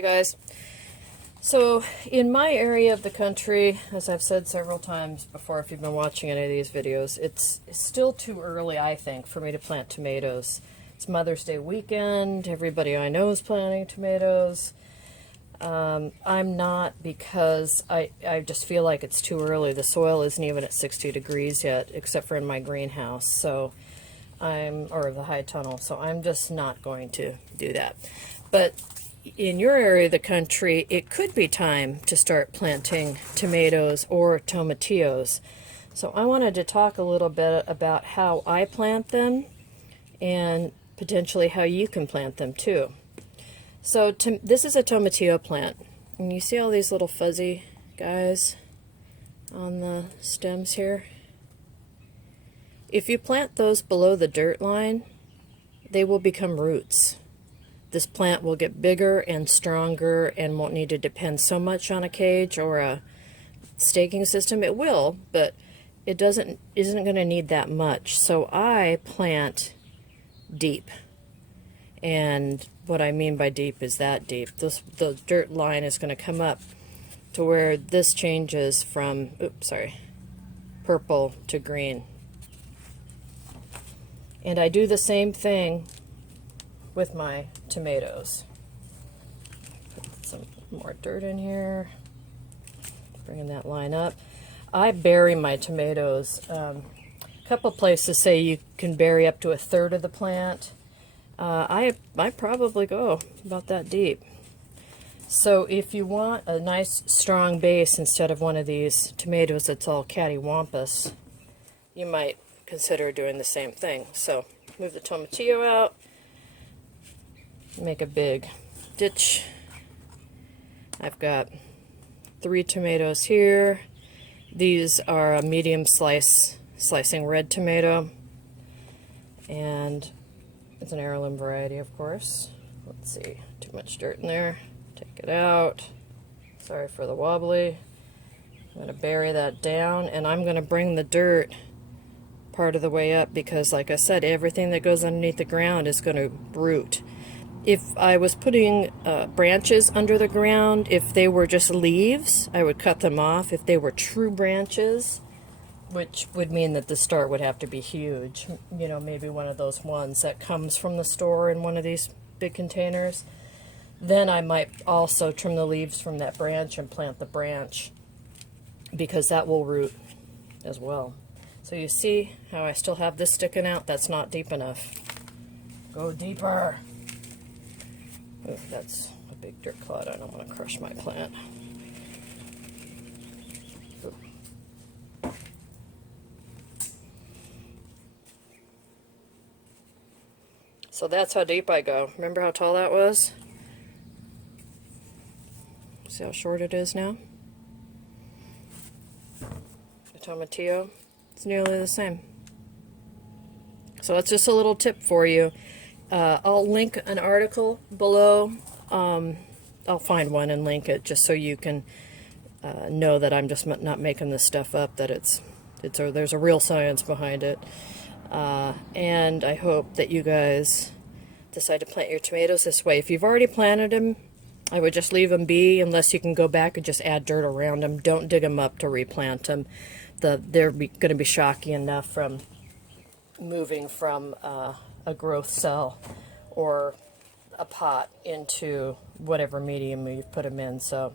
Hi guys. So in my area of the country, as I've said several times before, if you've been watching any of these videos, it's still too early, I think, for me to plant tomatoes. It's Mother's Day weekend. Everybody I know is planting tomatoes. I'm not, because I just feel like it's too early. The soil isn't even at 60 degrees yet, except for in my greenhouse. So or the high tunnel. So I'm just not going to do that. But in your area of the country, it could be time to start planting tomatoes or tomatillos. So I wanted to talk a little bit about how I plant them and potentially how you can plant them too. So this is a tomatillo plant, and you see all these little fuzzy guys on the stems here? If you plant those below the dirt line, they will become roots. This plant will get bigger and stronger and won't need to depend so much on a cage or a staking system. It will, but it isn't going to need that much. So I plant deep. And what I mean by deep is that deep. The dirt line is going to come up to where this changes from, purple to green. And I do the same thing with my tomatoes. Put some more dirt in here, bringing that line up. I bury my tomatoes. A couple places say you can bury up to 1/3 of the plant. I probably go about that deep. So if you want a nice strong base instead of one of these tomatoes that's all cattywampus, you might consider doing the same thing. So move the tomatillo out, make a big ditch. I've got 3 tomatoes here. These are a medium slicing red tomato, and it's an heirloom variety, of course. Let's see, too much dirt in there. Take it out. Sorry for the wobbly. I'm going to bury that down, and I'm going to bring the dirt part of the way up because, like I said, everything that goes underneath the ground is going to root. If I was putting branches under the ground, if they were just leaves, I would cut them off. If they were true branches, which would mean that the start would have to be huge, you know, maybe one of those ones that comes from the store in one of these big containers, then I might also trim the leaves from that branch and plant the branch, because that will root as well. So you see how I still have this sticking out? That's not deep enough. Go deeper. Oh, that's a big dirt clod. I don't want to crush my plant. So that's how deep I go. Remember how tall that was? See how short it is now? The tomatillo, it's nearly the same. So that's just a little tip for you. I'll link an article below. I'll find one and link it just so you can know that I'm just not making this stuff up, that there's a real science behind it. And I hope that you guys decide to plant your tomatoes this way. If you've already planted them, I would just leave them be, unless you can go back and just add dirt around them. Don't dig them up to replant them. They're going to be shocky enough from moving from a growth cell or a pot into whatever medium you've put them in. So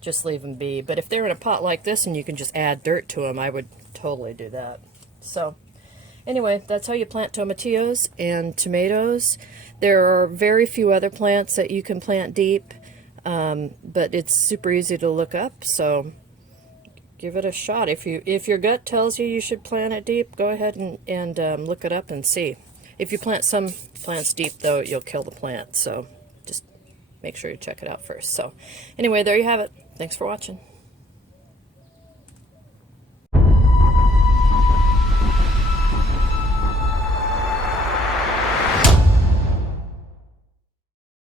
just leave them be. But if they're in a pot like this and you can just add dirt to them, I would totally do that. So anyway, that's how you plant tomatillos and tomatoes. There are very few other plants that you can plant deep, but it's super easy to look up, so give it a shot. If your gut tells you should plant it deep, go ahead and look it up and see. If you plant some plants deep, though, you'll kill the plant, so just make sure you check it out first. So anyway, there you have it. Thanks for watching.